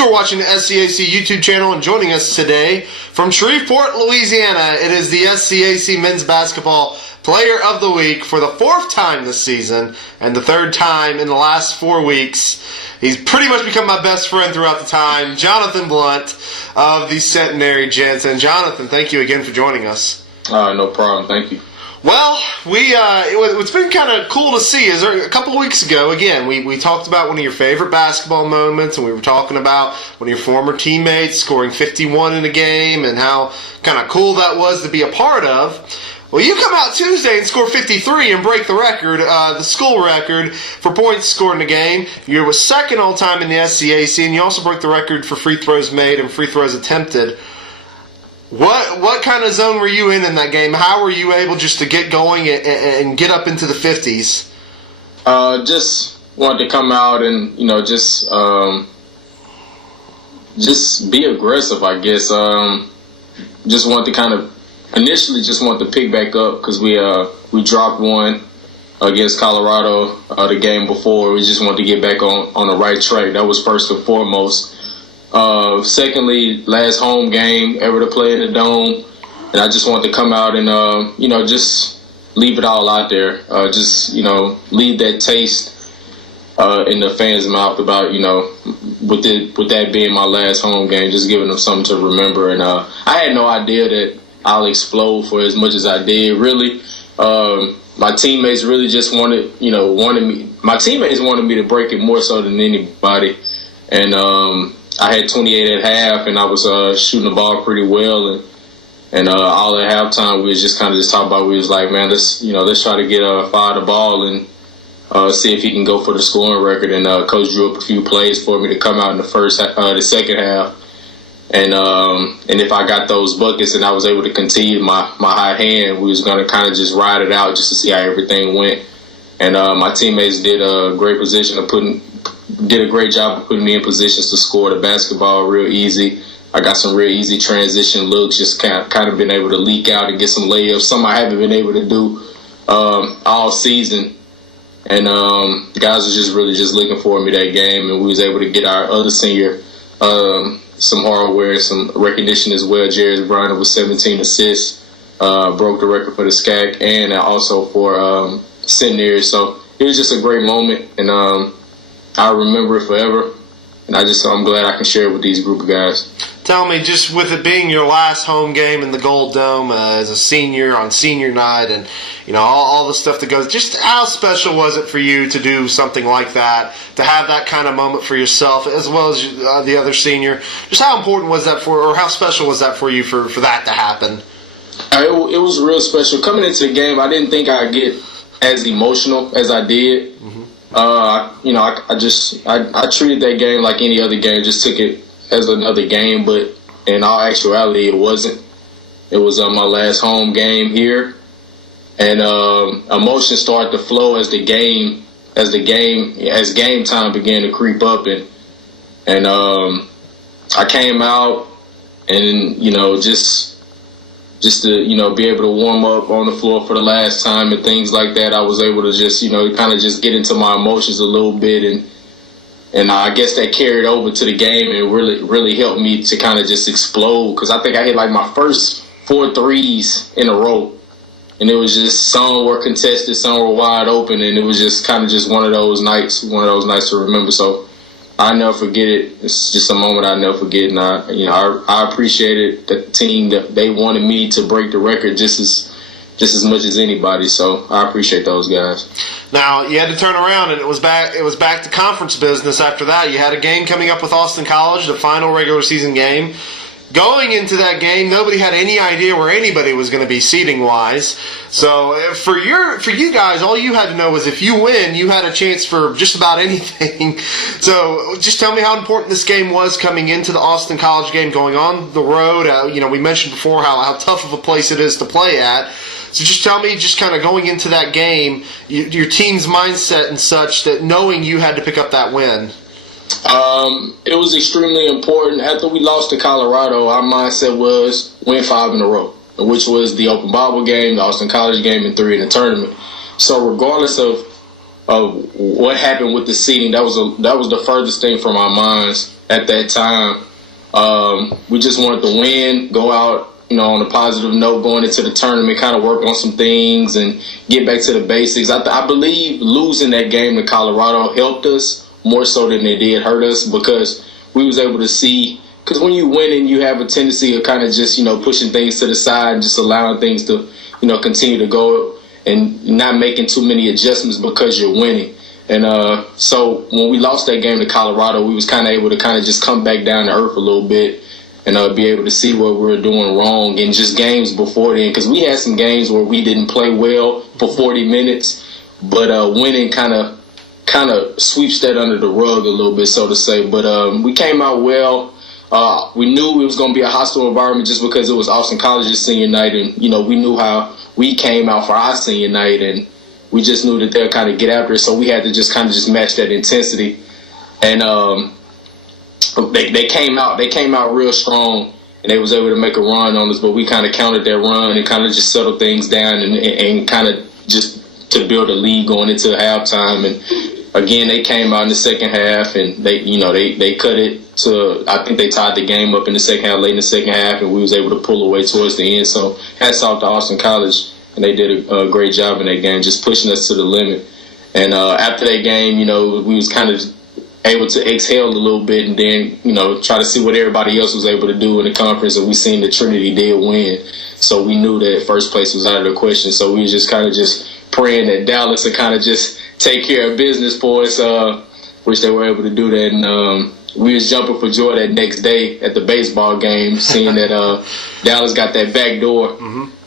You are watching the SCAC YouTube channel, and joining us today from Shreveport, Louisiana, it is the SCAC Men's Basketball Player of the Week for the fourth time this season and the third time in the last 4 weeks. He's pretty much become my best friend throughout the time, Jonathan Blount of the Centenary Gents. And Jonathan, thank you again for joining us. No problem. Thank you. Well, it's been kind of cool to see is a couple of weeks ago, again, we talked about one of your favorite basketball moments, and we were talking about one of your former teammates scoring 51 in a game and how kind of cool that was to be a part of. Well, you come out Tuesday and score 53 and break the record, the school record for points scored in a game. You were second all-time in the SCAC, and you also broke the record for free throws made and free throws attempted. What kind of zone were you in that game? How were you able just to get going and get up into the 50s? Just wanted to come out and just be aggressive, I guess. Just wanted to initially pick back up because we dropped one against Colorado the game before. We just wanted to get back on the right track. That was first and foremost. Secondly, last home game ever to play in the Dome, and I just wanted to come out and just leave it all out there. Leave that taste in the fans' mouth about with that being my last home game, just giving them something to remember. And I had no idea that I'll explode for as much as I did. Really, my teammates really just wanted me. My teammates wanted me to break it more so than anybody, and I had 28 at half, and I was shooting the ball pretty well, and all at halftime we was just talking about. We was like, man, let's try to get fire the ball and see if he can go for the scoring record. And Coach drew up a few plays for me to come out in the second half, and if I got those buckets and I was able to continue my high hand, we was gonna just ride it out just to see how everything went. And my teammates did a great job of putting me in positions to score the basketball real easy. I got some real easy transition looks, just kind of been able to leak out and get some layups, something I haven't been able to do all season. And guys were just really looking for me that game, and we was able to get our other senior some hardware, some recognition as well. Jared Bryant with 17 assists, broke the record for the SCAC and also for Centenary. So it was just a great moment, and I remember it forever, and I'm glad I can share it with these group of guys. Tell me, just with it being your last home game in the Gold Dome as a senior on senior night, and all the stuff that goes, just how special was it for you to do something like that, to have that kind of moment for yourself as well as the other senior? Just how important was that or how special was that for you for that to happen? It was real special. Coming into the game, I didn't think I'd get as emotional as I did. Mm-hmm. I treated that game like any other game, just took it as another game, but in all actuality, it wasn't. It was my last home game here, and emotions started to flow as game time began to creep up, and I came out and just to be able to warm up on the floor for the last time and things like that. I was able to just just get into my emotions a little bit, and I guess that carried over to the game and really helped me to just explode, because I think I hit my first 4 threes in a row, and it was just some were contested, some were wide open, and it was just one of those nights to remember. So I never forget it. It's just a moment I never forget, and I appreciated the team that they wanted me to break the record just as much as anybody. So I appreciate those guys. Now you had to turn around, and it was back to conference business after that. You had a game coming up with Austin College, the final regular season game. Going into that game, nobody had any idea where anybody was going to be seeding-wise. So for you guys, all you had to know was if you win, you had a chance for just about anything. So just tell me how important this game was coming into the Austin College game, going on the road. We mentioned before how tough of a place it is to play at. So just tell me, just going into that game, your team's mindset and such, that knowing you had to pick up that win. It was extremely important. After we lost to Colorado, our mindset was win 5 in a row, which was the Open Bible game, the Austin College game, and 3 in the tournament. So regardless of what happened with the seeding, that was the furthest thing from our minds. at that time. We just wanted to win, go out, on a positive note going into the tournament, kind of work on some things and get back to the basics. I believe losing that game to Colorado helped us more so than it did hurt us, because we was able to see, because when you win and you have a tendency of kind of just, pushing things to the side and just allowing things to, continue to go and not making too many adjustments because you're winning. And so when we lost that game to Colorado, we was kind of able to kind of just come back down to earth a little bit and be able to see what we were doing wrong in just games before then. Because we had some games where we didn't play well for 40 minutes, but winning kind of sweeps that under the rug a little bit, so to say. But we came out well. We knew it was going to be a hostile environment just because it was Austin College's senior night, and we knew how we came out for our senior night, and we just knew that they'll kind of get after it. So we had to just kind of just match that intensity, and they came out real strong, and they was able to make a run on us. But we kind of countered that run and kind of just settled things down and kind of just to build a lead going into halftime. And again, they came out in the second half, and they cut it to, I think they tied the game up in the second half, late in the second half, and we was able to pull away towards the end. So hats off to Austin College, and they did a great job in that game, just pushing us to the limit. And after that game, we was kind of able to exhale a little bit and then, try to see what everybody else was able to do in the conference. And we seen that Trinity did win. So we knew that first place was out of the question. So we was just kind of just praying that Dallas would kind of just take care of business for us, which they were able to do that. And we was jumping for joy that next day at the baseball game, seeing that Dallas got that back door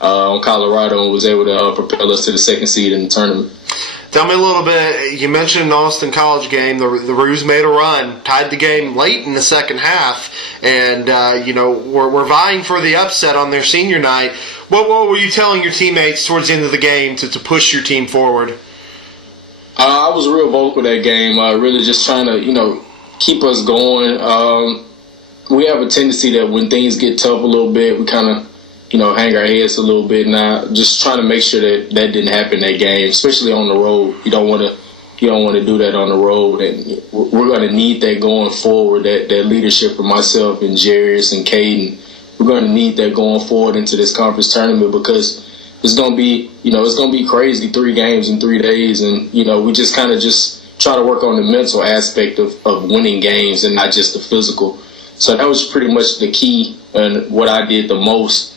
on Colorado and was able to propel us to the second seed in the tournament. Tell me a little bit. You mentioned the Austin College game. The Roos made a run, tied the game late in the second half, and we're vying for the upset on their senior night. What were you telling your teammates towards the end of the game to push your team forward? I was real vocal that game. Really just trying to keep us going. We have a tendency that when things get tough a little bit, we kind of hang our heads a little bit. Now, just trying to make sure that didn't happen that game, especially on the road. You don't want to do that on the road, and we're going to need that going forward. That leadership from myself and Jarius and Caden, we're going to need that going forward into this conference tournament, because it's going to be it's going to be crazy, 3 games in 3 days, and we just kind of just try to work on the mental aspect of winning games and not just the physical. So that was pretty much the key, and what I did the most.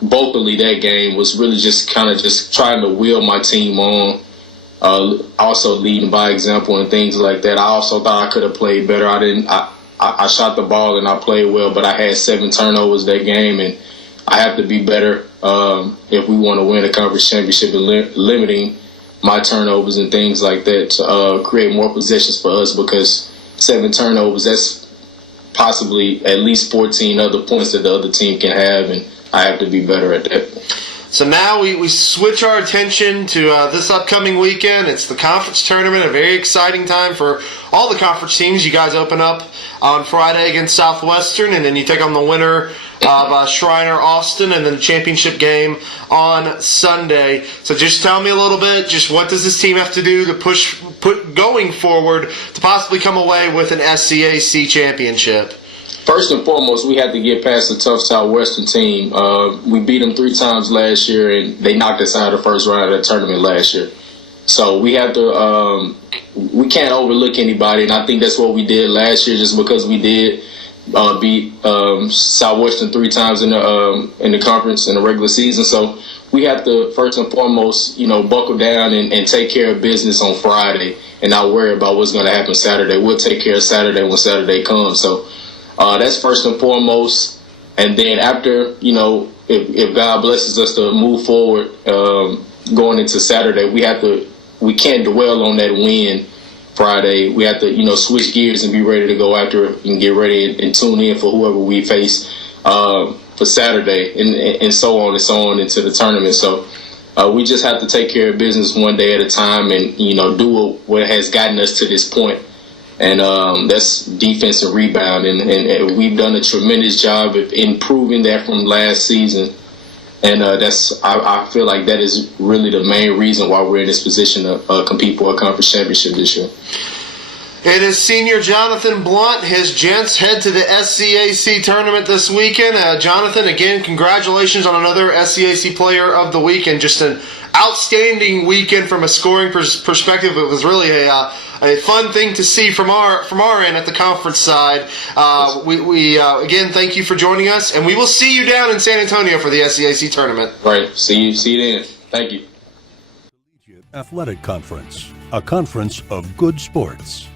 Vocally that game was really just kind of just trying to wheel my team on, also leading by example and things like that. I also thought I could have played better. I shot the ball and I played well, but I had 7 turnovers that game, and I have to be better if we want to win a conference championship, and limiting my turnovers and things like that to create more possessions for us, because 7 turnovers, that's possibly at least 14 other points that the other team can have, and I have to be better at that. So now we switch our attention to this upcoming weekend. It's the conference tournament, a very exciting time for all the conference teams. You guys open up on Friday against Southwestern, and then you take on the winner of Schreiner Austin, and then the championship game on Sunday. So just tell me a little bit, just what does this team have to do to put going forward to possibly come away with an SCAC championship? First and foremost, we had to get past the tough Southwestern team. We beat them 3 times last year, and they knocked us out of the first round of that tournament last year. So we have to we can't overlook anybody, and I think that's what we did last year, just because we did beat Southwestern 3 times in the conference in the regular season. So we have to first and foremost, buckle down and take care of business on Friday, and not worry about what's going to happen Saturday. We'll take care of Saturday when Saturday comes. So that's first and foremost. And then after, if God blesses us to move forward going into Saturday, we can't dwell on that win Friday. We have to, switch gears and be ready to go after it and get ready and tune in for whoever we face for Saturday, and so on and so on into the tournament. So we just have to take care of business one day at a time, and do what has gotten us to this point. And that's defense and rebound, and we've done a tremendous job of improving that from last season. And I feel like that is really the main reason why we're in this position to compete for a conference championship this year. It is senior Jonathan Blount. His gents head to the SCAC Tournament this weekend. Jonathan, again, congratulations on another SCAC Player of the Week and just an outstanding weekend from a scoring perspective. It was really a fun thing to see from our end at the conference side. We again, thank you for joining us, and we will see you down in San Antonio for the SCAC Tournament. Right. See you then. Thank you. Athletic Conference, a conference of good sports.